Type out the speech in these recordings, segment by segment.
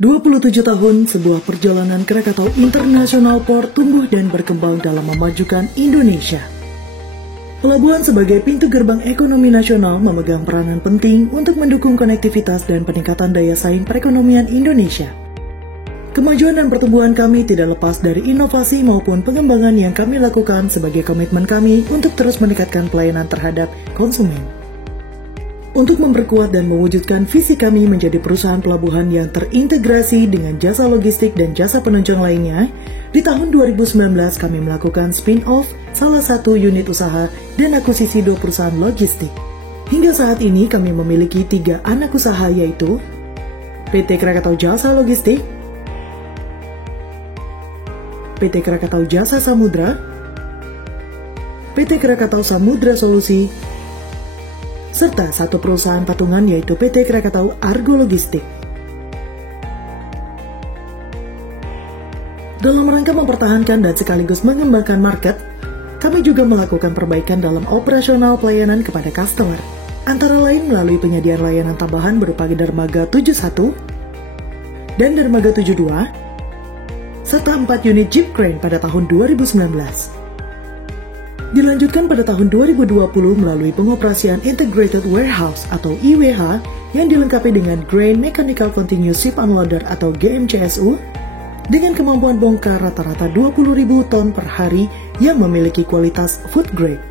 27 tahun, sebuah perjalanan Krakatau International Port tumbuh dan berkembang dalam memajukan Indonesia. Pelabuhan sebagai pintu gerbang ekonomi nasional memegang peranan penting untuk mendukung konektivitas dan peningkatan daya saing perekonomian Indonesia. Kemajuan dan pertumbuhan kami tidak lepas dari inovasi maupun pengembangan yang kami lakukan sebagai komitmen kami untuk terus meningkatkan pelayanan terhadap konsumen. Untuk memperkuat dan mewujudkan visi kami menjadi perusahaan pelabuhan yang terintegrasi dengan jasa logistik dan jasa penunjang lainnya, di tahun 2019 kami melakukan spin-off salah satu unit usaha dan akuisisi 2 perusahaan logistik. Hingga saat ini kami memiliki 3 anak usaha, yaitu PT Krakatau Jasa Logistik, PT Krakatau Jasa Samudra, PT Krakatau Samudra Solusi, serta 1 perusahaan patungan yaitu PT Krakatau Argo Logistik. Dalam rangka mempertahankan dan sekaligus mengembangkan market, kami juga melakukan perbaikan dalam operasional pelayanan kepada customer, antara lain melalui penyediaan layanan tambahan berupa Dermaga 71 dan Dermaga 72, serta 4 unit Jeep Crane pada tahun 2019. Dilanjutkan pada tahun 2020 melalui pengoperasian Integrated Warehouse atau IWH yang dilengkapi dengan Grain Mechanical Continuous Ship Unloader atau GMCSU dengan kemampuan bongkar rata-rata 20.000 ton per hari yang memiliki kualitas food grade.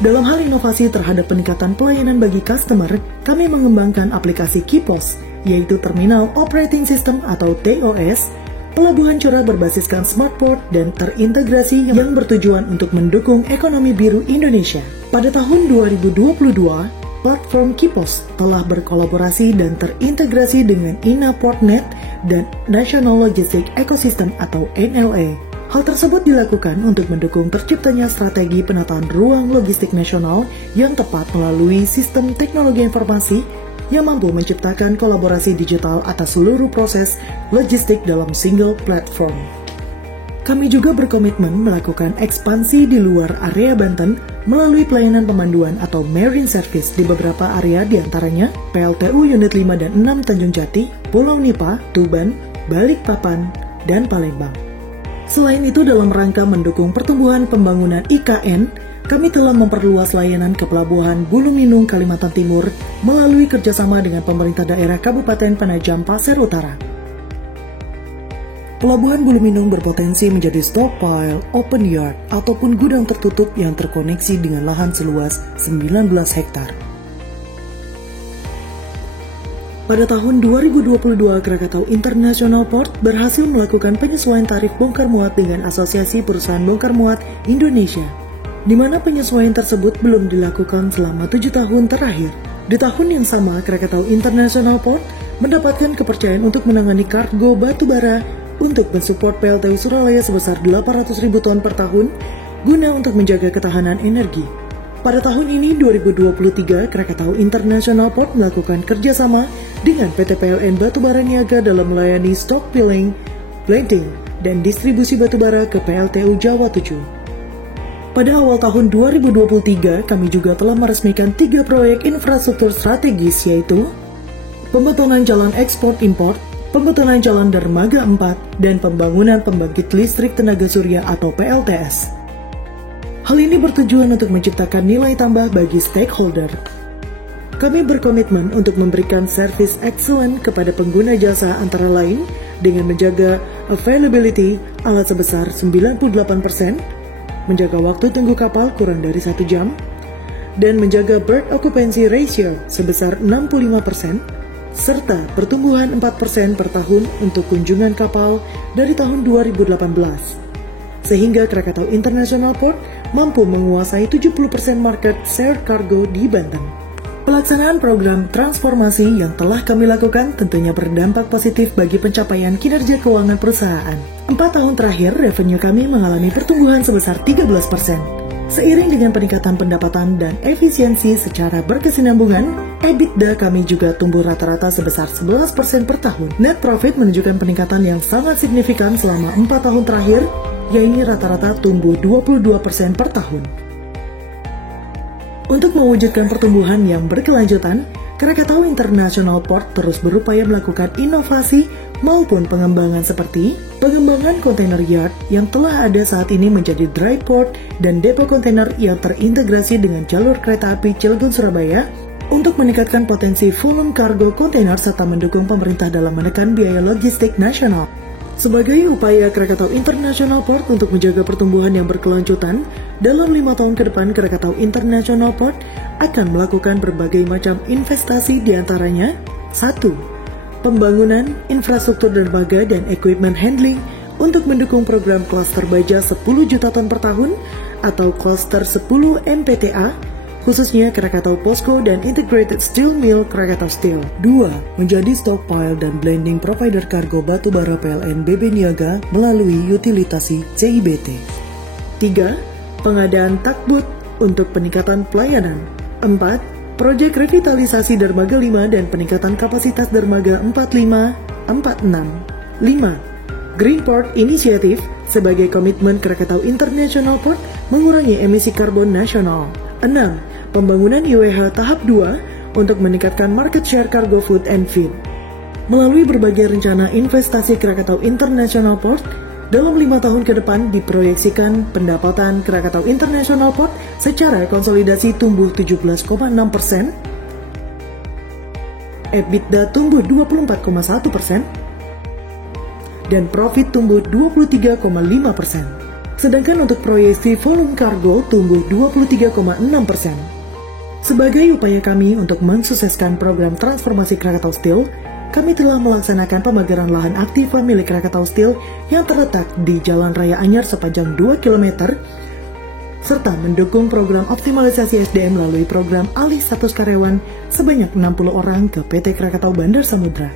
Dalam hal inovasi terhadap peningkatan pelayanan bagi customer, kami mengembangkan aplikasi KIPOS, yaitu Terminal Operating System atau TOS, pelabuhan curah berbasiskan smartport dan terintegrasi yang bertujuan untuk mendukung ekonomi biru Indonesia. Pada tahun 2022, platform KIPOS telah berkolaborasi dan terintegrasi dengan INA Portnet dan National Logistic Ecosystem atau NLE. Hal tersebut dilakukan untuk mendukung terciptanya strategi penataan ruang logistik nasional yang tepat melalui sistem teknologi informasi yang mampu menciptakan kolaborasi digital atas seluruh proses logistik dalam single platform. Kami juga berkomitmen melakukan ekspansi di luar area Banten melalui pelayanan pemanduan atau marine service di beberapa area, diantaranya PLTU Unit 5 dan 6 Tanjung Jati, Pulau Nipa, Tuban, Balikpapan, dan Palembang. Selain itu, dalam rangka mendukung pertumbuhan pembangunan IKN, kami telah memperluas layanan ke Pelabuhan Buluminung, Kalimantan Timur melalui kerjasama dengan pemerintah daerah Kabupaten Penajam Pasir Utara. Pelabuhan Buluminung berpotensi menjadi stockpile, open yard, ataupun gudang tertutup yang terkoneksi dengan lahan seluas 19 hektar. Pada tahun 2022, Krakatau International Port berhasil melakukan penyesuaian tarif bongkar muat dengan Asosiasi Perusahaan Bongkar Muat Indonesia, di mana penyesuaian tersebut belum dilakukan selama 7 tahun terakhir. Di tahun yang sama, Krakatau International Port mendapatkan kepercayaan untuk menangani kargo batubara untuk mensupport PLTU Suralaya sebesar 800.000 ton per tahun guna untuk menjaga ketahanan energi. Pada tahun ini, 2023, Krakatau International Port melakukan kerjasama dengan PT PLN Batubara Niaga dalam melayani stockpiling, blending, dan distribusi batubara ke PLTU Jawa 7. Pada awal tahun 2023, kami juga telah meresmikan 3 proyek infrastruktur strategis, yaitu pembetongan jalan ekspor-import, pembetongan jalan Dermaga 4, dan pembangunan pembangkit listrik tenaga surya atau PLTS. Hal ini bertujuan untuk menciptakan nilai tambah bagi stakeholder. Kami berkomitmen untuk memberikan service excellent kepada pengguna jasa, antara lain dengan menjaga availability alat sebesar 98%, menjaga waktu tunggu kapal kurang dari 1 jam, dan menjaga berth occupancy ratio sebesar 65%, serta pertumbuhan 4% per tahun untuk kunjungan kapal dari tahun 2018. Sehingga Krakatau International Port mampu menguasai 70% market share cargo di Banten. Pelaksanaan program transformasi yang telah kami lakukan tentunya berdampak positif bagi pencapaian kinerja keuangan perusahaan. 4 tahun terakhir, revenue kami mengalami pertumbuhan sebesar 13%. Seiring dengan peningkatan pendapatan dan efisiensi secara berkesinambungan, EBITDA kami juga tumbuh rata-rata sebesar 11% per tahun. Net profit menunjukkan peningkatan yang sangat signifikan selama 4 tahun terakhir, yaitu rata-rata tumbuh 22% per tahun. Untuk mewujudkan pertumbuhan yang berkelanjutan, Krakatau International Port terus berupaya melakukan inovasi maupun pengembangan seperti pengembangan kontainer yard yang telah ada saat ini menjadi dry port dan depo kontainer yang terintegrasi dengan jalur kereta api Cilegon-Surabaya untuk meningkatkan potensi volume kargo kontainer serta mendukung pemerintah dalam menekan biaya logistik nasional. Sebagai upaya Krakatau International Port untuk menjaga pertumbuhan yang berkelanjutan, dalam 5 tahun ke depan Krakatau International Port akan melakukan berbagai macam investasi diantaranya 1. Pembangunan infrastruktur dermaga dan equipment handling untuk mendukung program klaster baja 10 juta ton per tahun atau klaster 10 MPTA, khususnya Krakatau Posko dan Integrated Steel Mill Krakatau Steel. 2. Menjadi stockpile dan blending provider kargo batubara PLN BB Niaga melalui utilitasi CIBT. 3. Pengadaan takbut untuk peningkatan pelayanan. 4. Proyek revitalisasi dermaga 5 dan peningkatan kapasitas dermaga 45-46. 5. Greenport Initiative sebagai komitmen Krakatau International Port mengurangi emisi karbon nasional. 6. Pembangunan UEH tahap 2 untuk meningkatkan market share cargo food and feed. Melalui berbagai rencana investasi Krakatau International Port, dalam 5 tahun ke depan diproyeksikan pendapatan Krakatau International Port secara konsolidasi tumbuh 17,6%, EBITDA tumbuh 24,1%, dan profit tumbuh 23,5%. Sedangkan untuk proyeksi volume kargo tumbuh 23,6%. Sebagai upaya kami untuk mensukseskan program transformasi Krakatau Steel, kami telah melaksanakan pemagaran lahan aktiva milik Krakatau Steel yang terletak di Jalan Raya Anyar sepanjang 2 km, serta mendukung program optimalisasi SDM melalui program alih status karyawan sebanyak 60 orang ke PT Krakatau Bandar Samudra.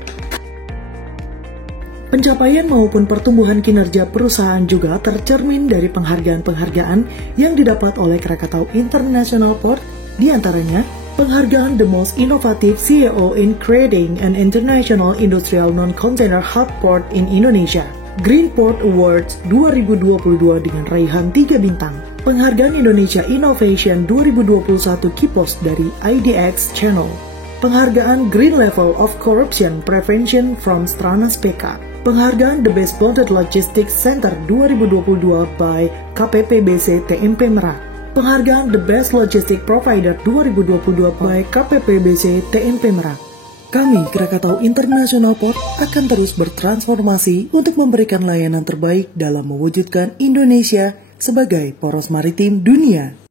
Pencapaian maupun pertumbuhan kinerja perusahaan juga tercermin dari penghargaan-penghargaan yang didapat oleh Krakatau International Port, di antaranya penghargaan The Most Innovative CEO in Creating an International Industrial Non-Container Hub Port in Indonesia, Greenport Awards 2022 dengan raihan 3 bintang, penghargaan Indonesia Innovation 2021 Kipos dari IDX Channel, penghargaan Green Level of Corruption Prevention from Stranas PK, penghargaan The Best Bonded Logistics Center 2022 by KPPBC TMP Merak, penghargaan The Best Logistic Provider 2022 by KPPBC TMP Merak. Kami, Krakatau International Port, akan terus bertransformasi untuk memberikan layanan terbaik dalam mewujudkan Indonesia sebagai poros maritim dunia.